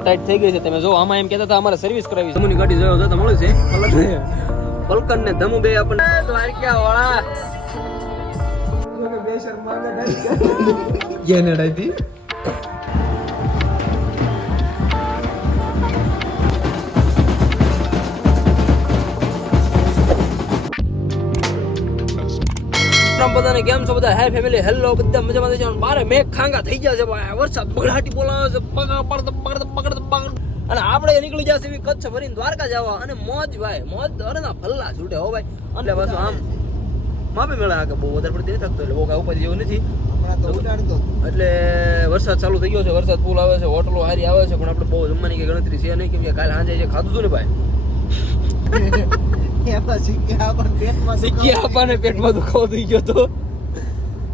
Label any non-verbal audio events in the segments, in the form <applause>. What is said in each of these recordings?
Tight થઈ ગઈ છે. તમે જો આમાં એમ કહેતા હતા અમારે સર્વિસ કરાવી છે. જમુની ગાડી જોયો તો મળે છે. પલકન ને ધમુ બે આપણને. દ્વારકા વાળા કેનેડા ડાઈતી રામ બધાને કેમ છો બધા? હે ફેમિલી હેલો બધા મજામાં છે? બારે મેઘ ખાંગા થઈ ગયા છે ભાઈ. વરસાદ બગડાટી બોલાવે છે. પગડ પગડ પગડ પગડ પગડ અને આપણે નીકળી જશે એવી કચ્છ ભરીને દ્વારકા જવા. અને મોજ ભાઈ મોજ અરે ના ફલ્લા છૂટે હો ભાઈ. અને પાછું આમ માપે મેળા આગળ બહુ વધારે પડતી નથી થતો. એટલે બહુ કાંઈ ઉપર જેવું નથી. એટલે વરસાદ ચાલુ થઈ ગયો છે. વરસાદ ફૂલ આવે છે હોટલો હારી આવે છે. પણ આપણે બહુ જમવાની કે ગણતરી છે નહીં. કેમ કે કાલે સાંજે જે ખાધું હતું ને ભાઈ? <laughs> સિક્કી આપણને પેટમાં દુખાવો થઈ ગયો. તો.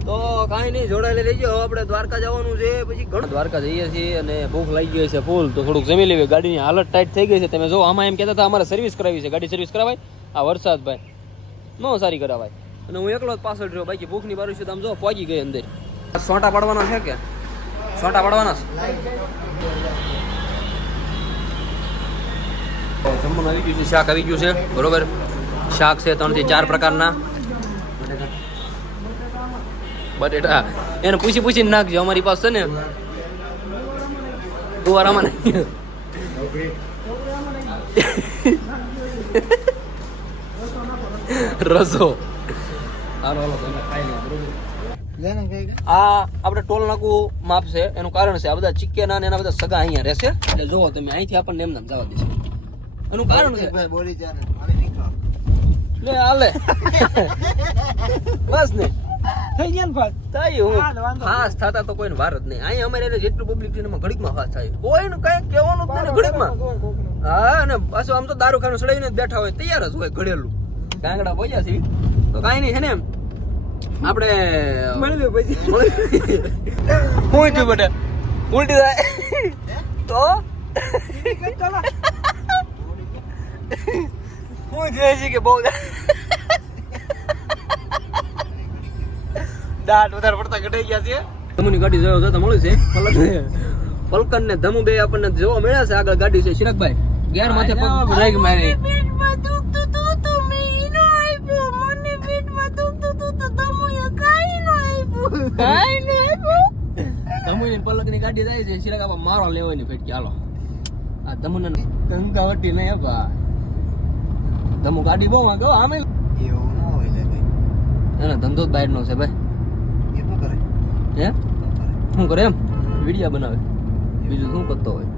તો કાંઈ નહીં જોડાયેલી રહી ગયો આપણે દ્વારકા જવાનું છે. પછી ઘણું દ્વારકા જઈએ છીએ અને ભૂખ લાગી ગઈ છે ફૂલ. તો થોડુંક જમી લેવી. ગાડીની હાલત ટાઈટ થઈ ગઈ છે. તમે જો આમાં એમ કહેતા હતા અમારે સર્વિસ કરાવી છે. ગાડી સર્વિસ કરાવાય? આ વરસાદ ભાઈ નો સારી કરાવાય. અને હું એકલો જ પાછળ રહ્યો. બાકી ભૂખની બારું છે આમ જો પહોંચી ગઈ અંદર. સોટા પાડવાના છે કે? સોટા પાડવાના છે? જમવાનું આવી ગયું છે શાક આવી ગયું છે બરોબર? શાક છે ત્રણથી ચાર પ્રકારના. બટેટા. એને પૂછી પૂછીને નાખજો અમારી પાસે ને. ગુવારામાં નહીં. રસો. આ આપણે ટોલ નાકું માપ છે એનું કારણ છે આ બધા ચિક્કેના ને એના બધા સગા અહીંયા રહેશે. એટલે જોવો તમે અહીંથી આપણને એમ નામ જવા દેશે. એનું કારણ છે. લે આલે બસ ને. થઈ ગયા ને ફાસ થઈ હું. ફાસ થતા તો કોઈને વાર જ નહીં. અહીં અમારે એને જેટલું પબ્લિક છે એમાં ઘડીકમાં ફાસ થાય. કોઈને કઈ કહેવાનું જ નહીં ઘડીકમાં. હા અને પાછું આમ તો દારૂખાનું સડાવીને બેઠા હોય તૈયાર જ હોય ઘડેલું ગાંગડા બોલ્યા છે. તો કાંઈ નહીં છે ને આપણે મળી પછી. હું થયું <laughs> બેટા. ઉલટી થાય. તો? હું જોઈએ છે કે બહુ દાંત વધારે પડતા ઘટાઈ ગયા છે ધમુની ગાડી જોયો જોતા મળ્યું છે પલક પલકન ને ધમુ બે આપણને જોવા મળ્યા છે આગળ ગાડી છે ચિરાગભાઈ ગેર માથે પગ રાગ મારી ધમુની પલકની ગાડી જાય છે શિરક આપા મારો લેવાની ફેટકી હાલો આ ધમુને કંકાવટી નહીં આપા ધમુ ગાડી બહુ વાંધો આમે એવું એનો ધંધો જ બહારનો છે ભાઈ. હે? શું કરે? એમ? વિડીયા બનાવે. બીજું શું કરતો હોય?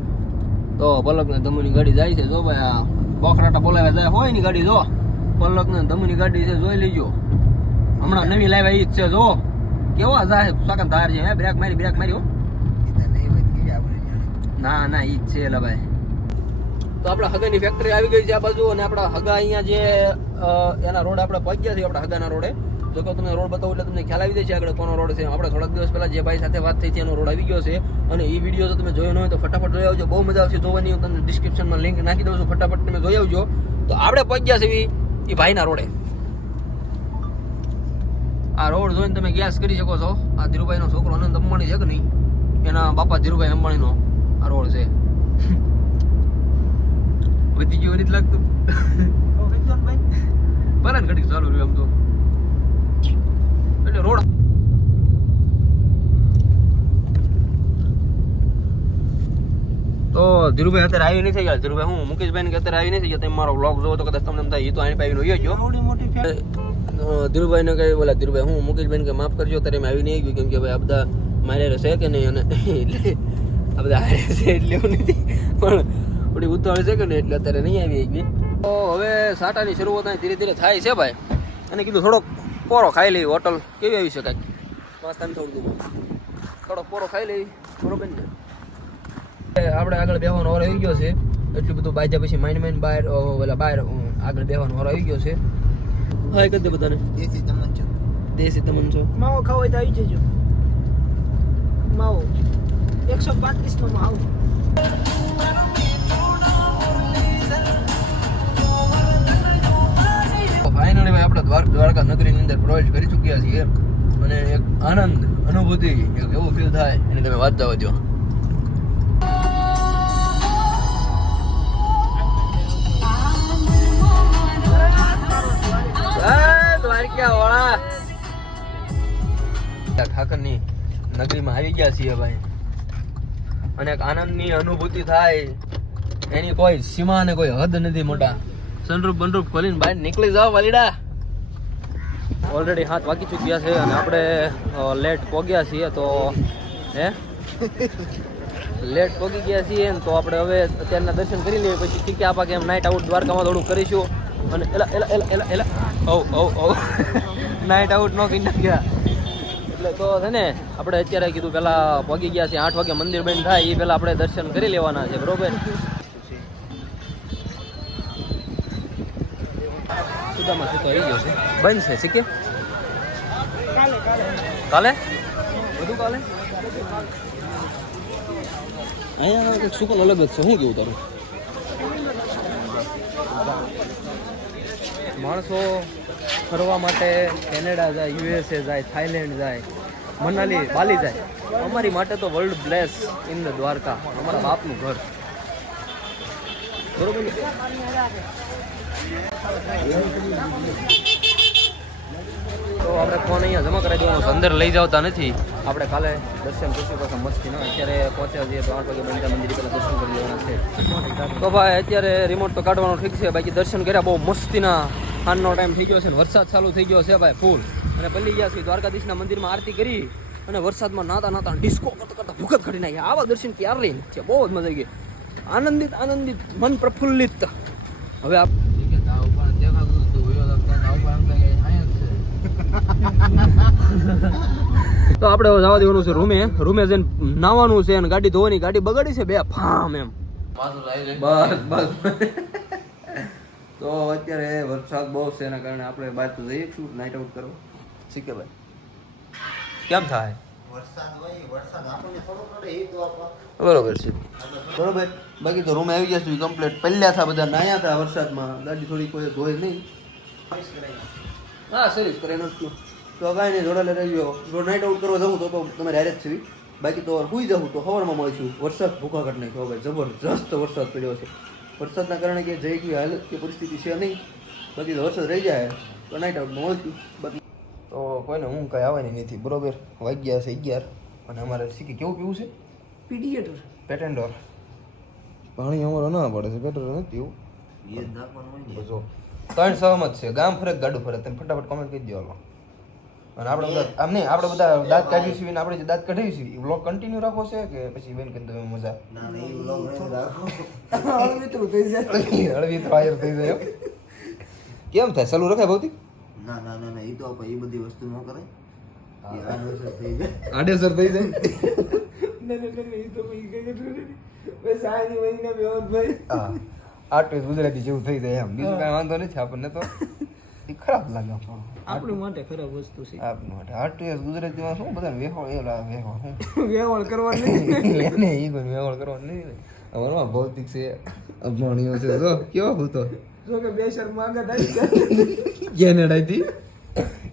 તો પલક ને ધમુની ગાડી જાય છે જો ભાઈ આ બોખરાટા બોલાવે જાય હોયની ગાડી જો. પલક ને ધમુની ગાડી છે જોઈ લેજો. હમણાં નવી લાવ્યા ઈ જ છે જો. કેવા જાય સાકન ધાર છે હે? બ્રેક મારી બ્રેક મારી ના ના ઈ જ છે એલા ભાઈ. તો આપણા હગાની ફેક્ટરી આવી ગઈ છે આ બાજુ અને આપણા હગા અહીંયા જે એના રોડ આપણે પહોંચ્યા છે આપણા હગાના રોડે. જો કે તમને રોડ બતાવું એટલે તમને ખ્યાલ આવી જશે આગળ કોનો રોડ છે. આપણે થોડાક દિવસ પહેલાં જે ભાઈ સાથે વાત થઈ હતી એનો રોડ આવી ગયો છે. અને એ વીડિયો જો તમે જોયો ન હોય તો ફટાફટ જોઈ આવજો. બહુ મજા આવશે જોવાની. હું તમને ડિસ્ક્રિપ્શનમાં લિંક નાખી દઉં છું. ફટાફટ તમે જોઈ આવજો. તો આપણે પહોંચ્યા છે એ ભાઈના રોડે. આ રોડ જોઈને તમે ગેસ કરી શકો છો. આ ધીરુભાઈનો છોકરો અનંત અંબાણી છે કે નહીં? એના બાપા ધીરુભાઈ અંબાણીનો આ રોડ છે. વધી ગયું નથી લાગતું. પરાન ઘડી ચાલુ રહ્યું આમ તો. એટલે રોડ તો ધીરુભાઈ અત્યારે આવી નહીં ગયા. ધીરુભાઈ હું મુકેશભાઈ ને કે અત્યારે આવી નહીં થઈ ગયા. તમે મારો બ્લોગ જોવો તો કદાચ તમને એમ થાય એ તો આની પાસે રહ્યો ગયો ધીરુભાઈ ને કઈ બોલા ધીરુભાઈ હું મુકેશભાઈ કે માફ કરજો અત્યારે મેં આવી નહીં ગયું કેમ કે ભાઈ આ બધા મારે છે કે નહીં? અને <laughs> એટલે આ બધા હારે છે એટલે એવું નથી. પણ થોડી ઉતાવળ છે કે નહીં એટલે અત્યારે નહીં આવી ગઈ તો હવે સાટાની શરૂઆત ધીરે ધીરે થાય છે ભાઈ. અને કીધું થોડોક પોરો ખાઈ લઈ હોટલ. કેવી આવી શકાય માસ્તાને થોડું થોડોક પોરો ખાઈ લઈ બરોબર ને એ આપણે આગળ બેહવાનો ઓર આવી ગયો છે. એટલું બધું બાજ્યા પછી માઇન માઇન બહાર ઓલા બહાર આગળ બેહવાનો ઓર આવી ગયો છે. હા એક દે બધાને. દેશી તમન છો. માવો ખાવ હોય તો આવી જજો. માવો. એકસો પાંત્રીસ નો માવો. ફાઇનલી ભાઈ આપણે દ્વારકા દ્વારકા નગરીની અંદર પ્રવેશ કરી ચૂક્યા છીએ અને એક આનંદ, અનુભૂતિ, એક એવું ફીલ થાય, એને તમે વાત જવા દો ઠાકરની નગરીમાં આવી ગયા છીએ ભાઈ. અને એક આનંદની અનુભૂતિ થાય, એની કોઈ સીમા અને કોઈ હદ નથી મોટા. સનરૂપ બનરૂપ ખોલીને બહાર નીકળી જાઓ વાલીડા. ઓલરેડી હાથ વાગી ચૂક્યા છે અને આપણે લેટ પોગ્યા છીએ તો, હે? લેટ પોગી ગયા છીએ ને તો આપણે હવે અત્યારના દર્શન કરી લઈએ, પછી ઠીક આપા કે એમ નાઇટ આઉટ દ્વારકામાં થોડું કરીશું. અને એલા એલા એલા એલા એલા. ઓ ઓ ઓ નાઇટ આઉટ નો કરી નાખ્યા. એટલે તો છે ને, આપણે અત્યારે કીધું પેલા પોગી ગયા છે આઠ વાગે મંદિર બંધ થાય એ પેલા આપણે દર્શન કરી લેવાના છે, બરોબર? સુદામાં સુતો આવી ગયો છે. બંધ છે શીખે કાલે બધું કાલે? અહીંયા કંઈક સુકન અલગ જ છે. શું કેવું તારું? માણસો ફરવા માટે કેનેડા જાય યુએસએ જાય થાઈલેન્ડ જાય મનાલી બાલી જાય. અમારી માટે તો world bless in the Dwarka અમારા બાપનું ઘર. બરોબર? તો આપણે ફોન અહીંયા જમા કરાવી દેવાનો અંદર લઈ જતા નથી. આપણે કાલે દર્શન કરશું પાછા મસ્તી ના અત્યારે પહોંચ્યા છીએ તો આઠ વાગે બંધા મંદિર પહેલાં દર્શન કરી લેવાના છે. તો ભાઈ અત્યારે રિમોટ તો કાઢવાનું ઠીક છે. બાકી દર્શન કર્યા બહુ મસ્તીના. ખાનનો ટાઈમ થઈ ગયો છે વરસાદ ચાલુ થઈ ગયો છે ભાઈ ફૂલ અને પલ્લી ગયા છીએ દ્વારકાધીશના મંદિરમાં આરતી કરી અને વરસાદમાં નાતા નાતા ડિસ્કો કરતા કરતા ભૂખત કાઢી નાખ્યા. આવા દર્શન ક્યારેય નથી થયા. બહુ જ મજા આવી ગઈ. આનંદિત આનંદિત મન પ્રફુલ્લિત. હવે આપ તો આપણે જવા દેવાનું છે રૂમે. રૂમે જઈને નાવાનું છે અને ગાડી ધોવાની ગાડી બગાડી છે બે. ફામ એમ. બસ બસ. તો અત્યારે વરસાદ બહુ છે એના કારણે આપણે બહાર તો જઈએ છું નાઇટ આઉટ કરો શીખે ભાઈ. કેમ થાય? બરોબર છે. બરોબર. બાકી તો રૂમે આવી જશું કમ્પ્લીટ પહેલા થા બધા નાયા હતા વરસાદમાં. ગાડી થોડી કોઈ ધોઈ નહીં. હા સર્વિસ કરે નથી તો કાંઈ નહીં જોડે રહી ગયો જો નાઇટ આઉટ કરવા જવું તો તમે ડાયરેક્ટ હારે જ છે. બાકી તો સુઈ જવું તો સવારમાં મળીશું વરસાદ ભૂખા ઘટ નાખ્યો ભાઈ જબરજસ્ત વરસાદ પડ્યો છે. વરસાદના કારણે કે જઈ ગઈ હાલત કે પરિસ્થિતિ છે નહીં. બાકી તો વરસાદ રહી જાય. તો નાઇટ આઉટ મળીશું બાકી તો કોઈને હું કાંઈ આવવાની નથી બરોબર? વાગ્યા છે અગિયાર. અને અમારે શીખી કેવું પીવું છે? પીડીએટર પેટેન્ડોર પાણી અમારો ના પડે છે પેટેન્ડોર નથી પીવું જો. ત્રણ સહમત છે. ગામ ફરે કે ગાડું ફરે તમે ફટાફટ કોમેન્ટ કરી દો હાલો. અને આપણે બધા આમ નહીં આપણે બધા દાંત કાઢી છીએ આપણે જે દાંત કઢાવી છીએ એ વ્લોગ કન્ટિન્યુ રાખો છે કે પછી બેન કરી દો મજા? મિત્રો થઈ જાય. <laughs> હળવી તો હાજર થઈ જાય કેમ થાય? સલું રખાય ભૌતિક? ના ના ના ના એ તો આપણે એ બધી વસ્તુ ન કરે એ આડોસર થઈ જાય. આડેસર થઈ જાય? હા. આટલું ગુજરાતી જેવું થઈ જાય એમ. બીજું કાંઈ વાંધો નથી આપણને તો એ ખરાબ લાગે આપણું. માટે ખરાબ વસ્તુ છે. આપનું માટે. આટલું ગુજરાતીમાં શું બધા વેહોળ એવડા વેહોળ શું? <laughs> વ્યવહાર કરવાની નહીં <laughs> એ કોઈ વેહોળ કરવાનું નહીં અમારમાં ભૌતિક છે અભણ્યો છે. જો કેવો હતો જો કે બે શર માંગા આવી ગયા કેનેડા થી?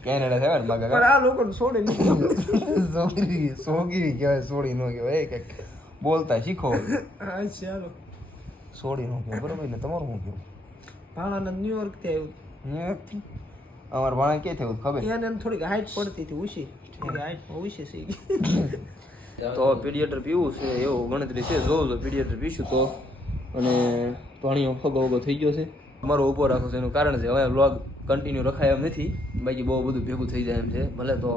કેનેડા છે ને પણ આ લોકોને છોડે નહીં. <laughs> સોગીરી સોગીરી કહેવાય સોડી નો કહેવાય. એ કંઈક બોલતા શીખો. હા ચાલો. સોડી નું કહેવાય બરોબર? ને તમારું શું કેવું ભાણાને ન્યુયોર્કથી ન્યુયોર્કથી અમારા ભાણા કે થયું ખબર? એને થોડીક હાઈટ પડતી હતી ઉછી હાઈટ ઉછી સી તો પીડિયાટર પીવું છે એવું ગણતરી છે. જો જો પીડિયાટર પીશું તો. અને પાણીઓ ફગો ફગો થઈ ગયો છે. અમારો ઊભો રાખો છે એનું કારણ છે હવે વ્લોગ કન્ટિન્યુ રખાય એમ નથી. બાકી બહુ બધું ભેગું થઈ જાય એમ છે. ભલે તો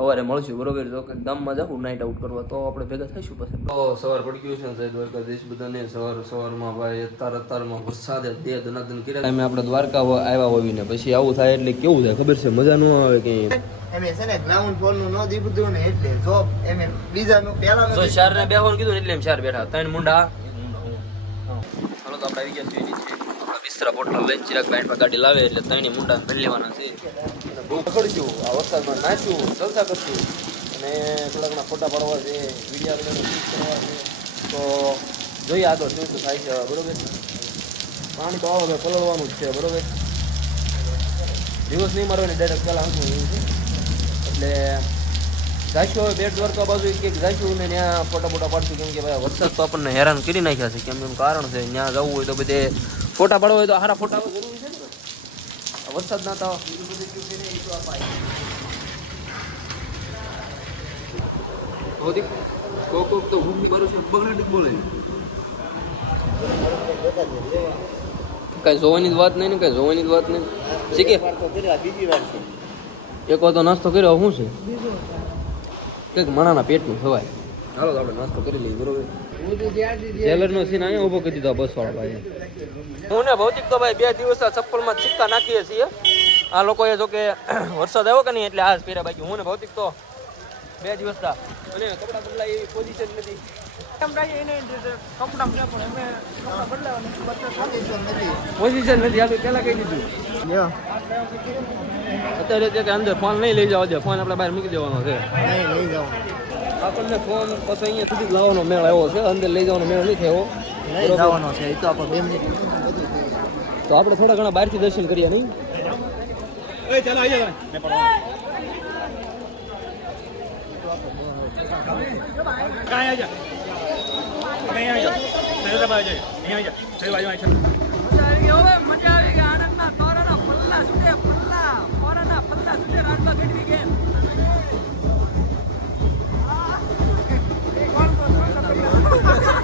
સવારે મળશું બરોબર? તો કે ગામમાં જાઉં નાઇટ આઉટ કરવા તો આપણે ભેગા થઈશું પછી. તો સવાર પડી ગયું છે ને સાહેબ? દ્વારકાધીશ બધાને સવાર સવારમાં ભાઈ અત્યાર અત્યારમાં વરસાદ દે દનાદન કર્યા. અમે આપણે દ્વારકા આવ્યા હોય ને પછી આવું થાય એટલે કેવું થાય? ખબર છે? મજા ન આવે કે એમ છે ને ગ્રાઉન્ડ ફોરનું ન દીધું ને એટલે જોબ એમ બીજાનું પેલા જો ચાર ને બેહવાનું કીધું ને એટલે એમ ચાર બેઠા. ત્રણ મુંડા. હાલો તો આપણે આવી ગયા છીએ. બિસ્તરા પોટલા લઈને ચિરાગ બાઈટ ગાડી લાવે એટલે ત્રણ મુંડા ભરી લેવાના છે. બહુ પકડશું આ વરસાદમાં નાચું જલસા કરશું. અને થોડા ફોટા પાડવા છે વિડીયા બધા શૂટ કરવા છે. તો જોઈએ આગળ શું શું થાય છે, બરોબર? પાણી તો આવો, હવે પલળવાનું જ છે, બરોબર? દિવસ નહીં મારવાની ડાયરેક્ટ પહેલાં આંખું એવું છે. એટલે જાશું હવે બેટ દ્વારકા બાજુ, એક જાશું ને ત્યાં ફોટા ફોટા પાડશું, કેમ કે ભાઈ વરસાદ તો આપણને હેરાન કરી નાખ્યા છે, કેમ એમ કારણ છે, ત્યાં જવું હોય તો બધે ફોટા પાડવા હોય તો સારા ફોટા જરૂરી છે ને? વરસાદ ના તો ભૌતિક કોક કોક તો ભૂખની ભરોસે બગડેટ બોલે કઈ જોવાની જ વાત નહીં ને કઈ જોવાની જ વાત નહીં શીખે બીજી વાર છે એક વાર તો નાસ્તો કર્યો શું છે કંઈક મણાના પેટનું ખવાય હાલો તો આપણે નાસ્તો કરી લઈએ બરોબર જેલર નો સીન અહીંયા ઊભો કરી દીધો બસ વાળા ભાઈ હું ને ભૌતિક તો ભાઈ બે દિવસ આ ચપ્પલમાં સિક્કા નાખીએ છીએ આ લોકોએ જો કે <clears throat> વરસાદ આવ્યો કે નહીં એટલે આ જ પહેર્યા. બાકી હું ને ભૌતિક તો બે દિવસ થા અને કપડાં બદલા એવી પોઝિશન નથી. પોઝિશન નથી. આપણે પહેલા કહી દીધું. અત્યારે તે કે અંદર ફોન નહીં લઈ જવા દે ફોન આપણે બહાર મૂકી દેવાનો છે. આપણને ફોન પછી અહીંયા સુધી લાવવાનો મેળ આવ્યો છે અંદર લઈ જવાનો મેળ નથી થયો લઈ જવાનો છે એ તો આપણે બે મિનિટ તો આપણે થોડા ઘણા બહારથી દર્શન કરીએ નહીં? મજા આવી ગઈ આનંદમાં તોરણના પલ્લા છૂટે પલ્લા ફોરાના પલ્લા છૂટે રાતમાં ગઢવી ગયા જોડાયેલા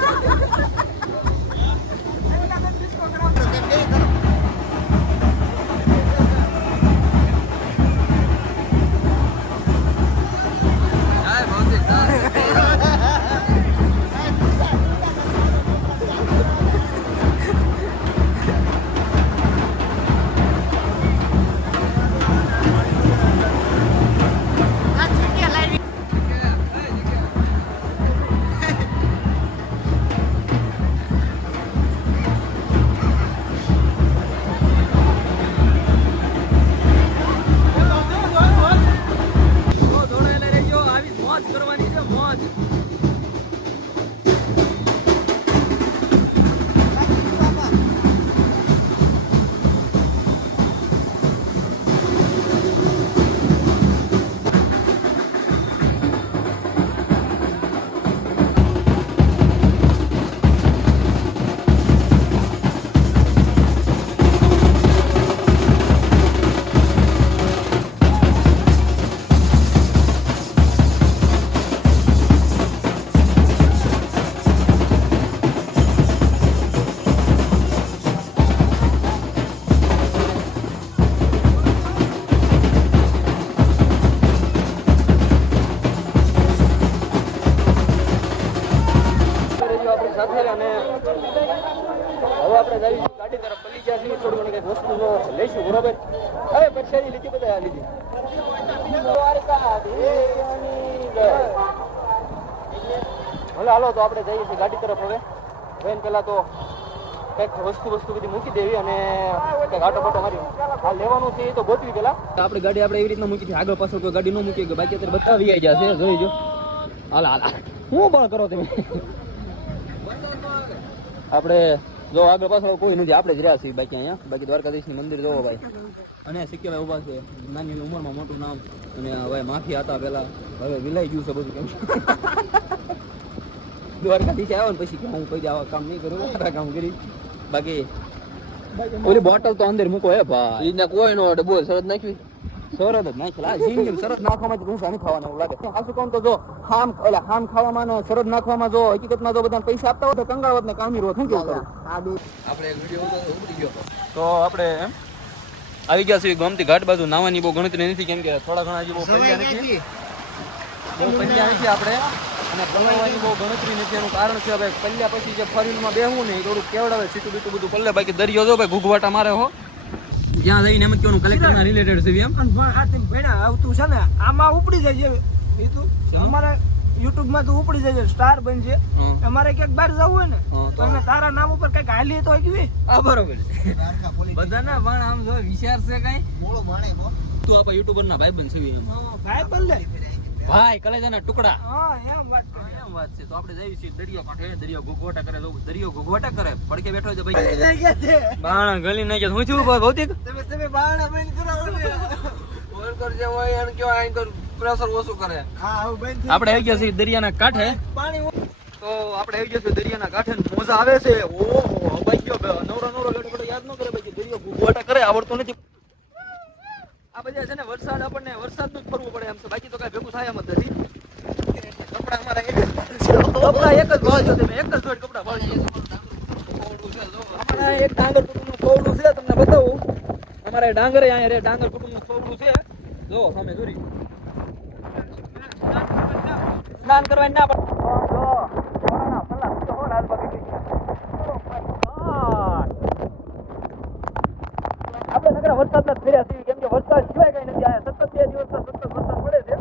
થોડું વસ્તુ જો લઈશું બરોબર હવે પરસાદી લીધી બધા લીધી. ભલે હાલો તો આપણે જઈએ છીએ ગાડી તરફ હવે. બેન પેલા તો કંઈક વસ્તુ વસ્તુ બધી મૂકી દેવી અને કંઈક આટો પાટો મારી આ લેવાનું છે એ તો ગોતવી પેલા. આપણે ગાડી આપણે એવી રીતના મૂકી છે. આગળ પાછળ કોઈ ગાડી ન મૂકી કે બાકી અત્યારે બધા આવી ગયા છે. જોઈ જો હાલ હાલ હાલ. પણ કરો તમે? આપણે જો આગળ પાછળ કોઈ નથી, આપણે જ રહ્યા છીએ બાકી અહીંયા. બાકી દ્વારકાધીશની મંદિર જોવો ભાઈ. અને સિક્કેભાઈ ઊભા છે. નાની ઉંમરમાં મોટું નામ. અને હવે માફી હતા પેલા હવે વિલાઈ ગયું છે બધું <laughs> દ્વારકાધીશ આવ્યો ને પછી કે હું કોઈ આવા કામ નહીં કરું આ કામ કરી. બાકી ઓલી બોટલ તો અંદર મૂકો હે ભાઈ. એને કોઈ નો ડબ્બો શરત નાખવી. જ જિંદગી શરત નાખવામાં તો પૈસા નહીં ખાવાના એવું લાગે હાસુ કોણ તો જો એટલે ખાવામાં નાખવામાં જો હકીકતમાં જો બધા પૈસા આપતા હોય તો કંગાળવત ને કામી રોત શું કેવું આપણે વીડિયો ઉપડી ગયો. તો આપણે એમ આવી ગયા છીએ ગમતી ઘાટ બાજુ નાવાની બહુ ગણતરી નથી કેમ કે થોડા ઘણા હજી બહુ પલ્યા નથી. બહુ પલ્યા નથી આપણે અને પલવાની બહુ ગણતરી નથી એનું કારણ છે હવે પલ્યા પછી જે ફરીનમાં બેહવું નહીં થોડું કેવડાવે સીટું બીટું બધું પલ્લે બાકી દરિયો જો ભાઈ ઘૂઘવાટા મારે હો. જ્યાં જઈને એમ જ કહેવાનું કલેક્ટરના રિલેટેડ છે એમ. ભણ્યા આવતું છે ને આમાં ઉપડી જાય છે એ તો અમારે યુટ્યુબમાં તો ઉપડી જાય છે સ્ટાર બનજે. અમારે ક્યાંક બહાર જવું હોય ને તો અમે તારા નામ ઉપર કંઈક હાલી તો કેવી આ બરોબર છે. બધાના પણ આમ જો વિચાર છે કઈ. મોળો માણે તું આપણે યુટ્યુબર ના ભાઈ બનશે એમ ભાઈ પલ્લે ભાઈ કલેજાના ટુકડા. હા એમ વાત એમ વાત છે. તો આપણે જઈએ છીએ દરિયો કાંઠે. દરિયો ઘૂઘવાટા કરે તો દરિયો ઘૂઘવાટા કરે. પડકે બેઠો છે ભાઈ બાણા ગલી નાખ્યા હું છું ભૌતિક? તમે તમે બારણા બંધ કરો ઓર કરજે હોય એમ કયો આઈ કર. પ્રેશર ઓછું કરે. હા હવે બંધ આપણે આવી ગયા છીએ દરિયાના કાંઠે. પાણી તો આપણે આવી ગયા છીએ દરિયાના કાંઠે ને મજા આવે છે. ઓહો ભાઈ ગયો. નવરો નવરો યાદ ન કરે ભાઈ દરિયો ઘૂઘવાટા કરે આવડતો નથી. આ બધા છે ને વરસાદ આપણને વરસાદનું જ ફરવું પડે એમ છે બાકી તો કઈ ભેગું થાય એમ નથી કપડા અમારા એક જ ભાવ જો તમે એક જ જોડ કપડા ભાવ એક ડાંગર કુટુંબનું ખોવડું છે, તમને બતાવું. અમારે ડાંગરે અહીંયા રે, ડાંગર કુટુંબનું ખોવડું છે. જો, સામે દોરી. સ્નાન કરવા ના પણ જો કોરોના પલ્લા તો હો લાલ બાકી ગઈ આપણે નકરા વરસાદ ના ફેર્યા છીએ કેમ કે વરસાદ સિવાય કઈ નથી આયા સતત બે દિવસ સતત વરસાદ પડે છે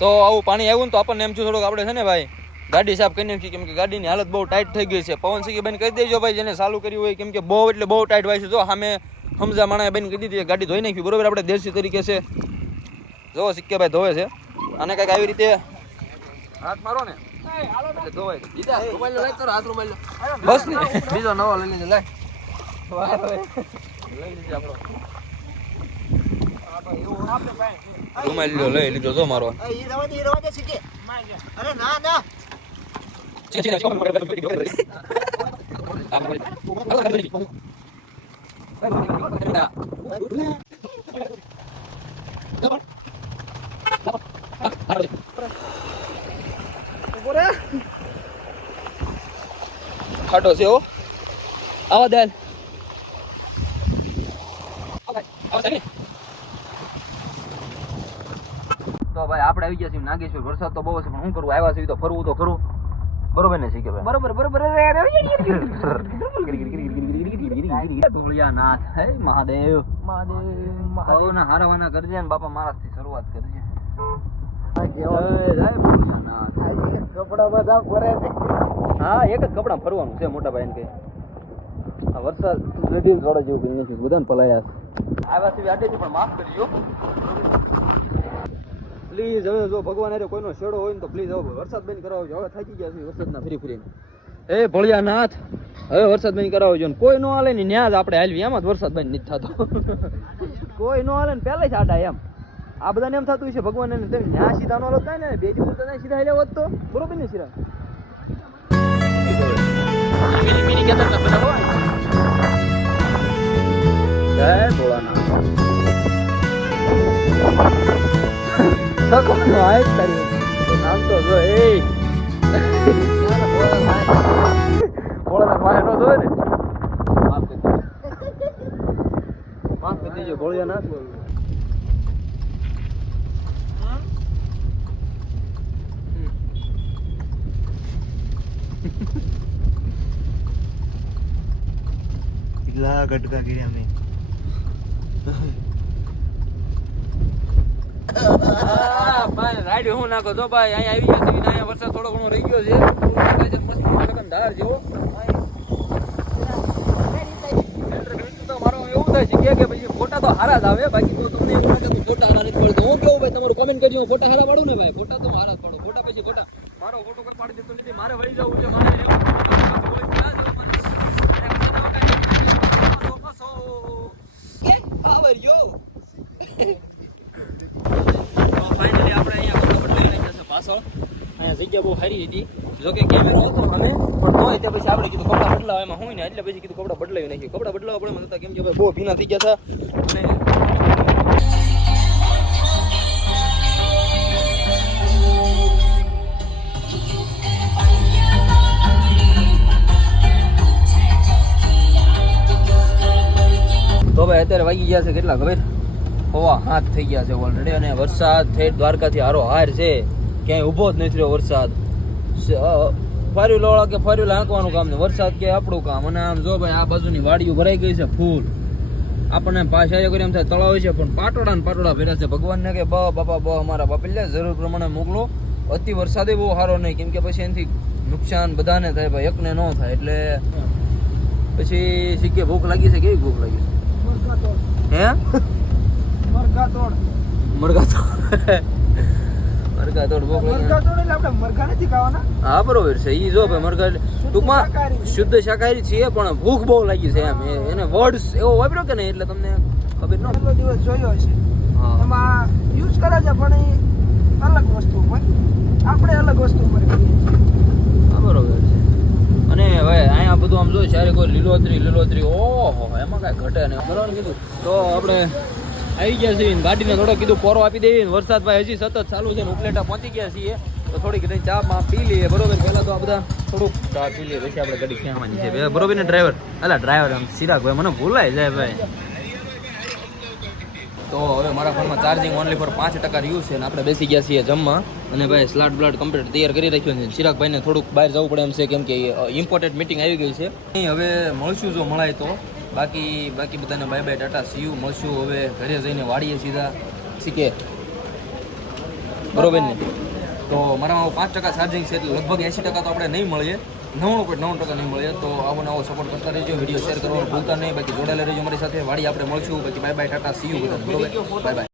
તો આવું પાણી આવ્યું ને તો આપણને એમ છું થોડુંક આપણે છે ને ભાઈ ગાડી સાફ કરી નાખી કેમ કે ગાડીની હાલત બહુ ટાઈટ થઈ ગઈ છે. પવન સિંહ બેન કહી દેજો ભાઈ જેને ચાલુ કર્યું હોય કેમ કે બહુ એટલે બહુ ટાઈટ હોય છે. જો સામે હમઝા માણાએ બેન કહી દીધી ગાડી ધોઈ નાખી બરોબર? આપણે દેશી તરીકે છે. જો સિક્કે ભાઈ ધોવે છે. અને કંઈક આવી રીતે હાથ મારો ને. બસ ને. બીજો નવો લઈ લીધો લાય. લઈ લીધો આપણો. રૂમાલ લ્યો લઈ લીધો જો મારો. અરે ના ના. ખાટો છે આવા દે તો ભાઈ આપણે આવી ગયા છીએ નાગેશ્વર વરસાદ તો બહુ છે પણ શું કરવું આવ્યા છીએ તો ફરવું તો ખરું. બરોબર ને શીખે ભાઈ? બરોબર બરોબર નાથ હે મહાદેવ. મહાદેવ મહાદેવના હારવાના કરજે ને બાપા મારાથી શરૂઆત કરજે. જય જય ભોળિયાનાથ. કપડા બધા ફરે છે. હા એક જ કપડા ફરવાનું છે મોટા ભાઈ કે. આ વરસાદ રેડી થોડા જેવું કરી બધાને પલાયા આવ્યા સિવાય આટે પણ માફ કરજો. પ્લીઝ હવે જો ભગવાન અરે કોઈનો છેડો હોય ને તો પ્લીઝ હવે વરસાદ બંધ કરાવજો. હવે થાકી ગયા છે વરસાદના ફરી ફરીને. એ ભોળિયાનાથ, હવે વરસાદ બંધ કરાવજો ને. કોઈ નો હાલે ને ન્યાજ આપણે હાલવી. એમાં જ વરસાદ બંધ નથી થતો. <laughs> કોઈ નો હાલે ને પેલા જ આડા એમ. આ બધાને એમ થતું છે ભગવાન એને તમે ન્યા સીધા નો થાય ને. બે દિવસ તને સીધા હાલ્યા હોત તો. બરોબર ને સીધા? જય ભોળાનાથ. સકોનો આય કર્યું નો ને માફ કરી દેજો દેજો ભોળિયાનાથ કેટલા ગટકા કર્યા ભાઈ રાઈડ હું નાખો જો ભાઈ અહીંયા આવી ગયા અહીંયા વરસાદ થોડો ઘણો રહી ગયો છે મસ્ત લગનદાર જેવો તો કે- પછી ફોટા તો હારા આવે બાકી તો તમને એવું લાગે કે ફોટા હારા હું કેવું ભાઈ તમારું કોમેન્ટ કરજો ફોટા હારા પાડું ને ભાઈ ફોટા તો હારા જ ફોટા પછી ફોટા મારો ફોટો કોઈ પાડી દેતો મારે વળી જવું છે મારે એવું કે ફાઇનલી આપણે અહીંયા કપડાં બદલાવી નાખ્યા છે પાછળ અહીંયા જગ્યા બહુ સારી હતી. જોકે કેમેરો હતો મને, પણ તોય તે પછી આપણે કીધું કપડાં બદલાવા એમાં હોય ને, એટલે પછી કીધું કપડાં બદલાવી નાખ્યું કપડાં બદલાવા પડે મને કેમ કે બહુ ભીના થઈ ગયા હતા અને તો ભાઈ અત્યારે વાગી ગયા છે કેટલા ખબર? હવા હાથ થઈ ગયા છે ઓલરેડી અને વરસાદ થઈ દ્વારકાથી હારો હાર છે. ક્યાંય ઊભો જ નથી રહ્યો વરસાદ. ફર્યું લોળા કે ફર્યું લાંકવાનું કામ ને વરસાદ કે આપણું કામ. અને આમ જો ભાઈ આ બાજુની વાડીઓ ભરાઈ ગઈ છે ફૂલ. આપણને પાછા કરી એમ થાય તળાવ છે પણ પાટોડા ને પાટોડા ભેરા છે. ભગવાનને કે બ બાપા બ અમારા બાપલ્યા જરૂર પ્રમાણે મોકલો. અતિ વરસાદે બહુ સારો નહીં કેમ કે પછી એનાથી નુકસાન બધાને થાય ભાઈ એકને ન થાય. એટલે પછી સિક્કે ભૂખ લાગી છે કેવી ભૂખ લાગી છે? હે? મરઘા તોડ. મરઘા તો <laughs> મરઘા તોડ લાગી મરઘા તોડ એટલે આપણે મરઘા નથી ખાવાના? હા બરોબર છે. ઈ જો ભાઈ મરઘા ટૂંકમાં શુદ્ધ શાકાહારી છીએ પણ ભૂખ બહુ લાગી છે એમ. એને વર્ડ્સ એવો વાપર્યો કે નહીં એટલે તમને ખબર ન દિવસ જોયો છે. હા. એમાં યુઝ કરે છે પણ એ અલગ વસ્તુ હોય. આપણે અલગ વસ્તુ પર હા બરોબર છે. અને હવે અહીંયા બધું આમ જો જ્યારે કોઈ લીલોતરી લીલોતરી ઓહો એમાં કાંઈ ઘટે નહીં. બરાબર કીધું. તો આપણે આવી ગયા છીએ ગાડીને થોડો કીધું પોરો આપી ને વરસાદ ભાઈ હજી સતત ચાલુ છે ઉપલેટા પહોંચી ગયા છીએ. તો થોડીક ઘણી ચા માં પી લઈએ. બરોબર, પહેલા તો આ બધા થોડુંક ચા પી લઈએ. પછી આપણે ગાડી ખેંચવાની છે. બરોબર ને ડ્રાઈવર? અલા, ડ્રાઈવર આમ સિરાગ ભાઈ મને ભૂલાય જાય ભાઈ. તો હવે મારા ફોનમાં ચાર્જિંગ ઓનલી ફોર પાંચ ટકા રહ્યું છે અને આપણે બેસી ગયા છીએ જમવા. અને ભાઈ સ્લાટ બ્લાટ કમ્પ્લીટ તૈયાર કરી રાખ્યો છે. ચિરાગભાઈને થોડુંક બહાર જવું પડે એમ છે કેમ કે ઇમ્પોર્ટન્ટ મિટિંગ આવી ગઈ છે. અહીં હવે મળશું જો મળાય તો. બાકી બાકી બધાને બાય બાય ટાટા સીયુ મળશું હવે ઘરે જઈને વાળીએ સીધા. શીખે બરોબર ને? તો મારામાં પાંચ ટકા ચાર્જિંગ છે એટલે લગભગ એંસી ટકા તો આપણે નહીં મળીએ. નવ્વાણું પોઈન્ટ નવ્વાણું ટકા નહીં મળીએ તો આવો નવો સપોર્ટ કરતા રહેજો વીડિયો શેર કરવાનું ભૂલતા નહીં. બાકી જોડાયેલા રહેજો મારી સાથે. વાડી આપણે મળશું. બાકી બાય બાય ટાટા સીયુ બધા બરોબર? Bye bye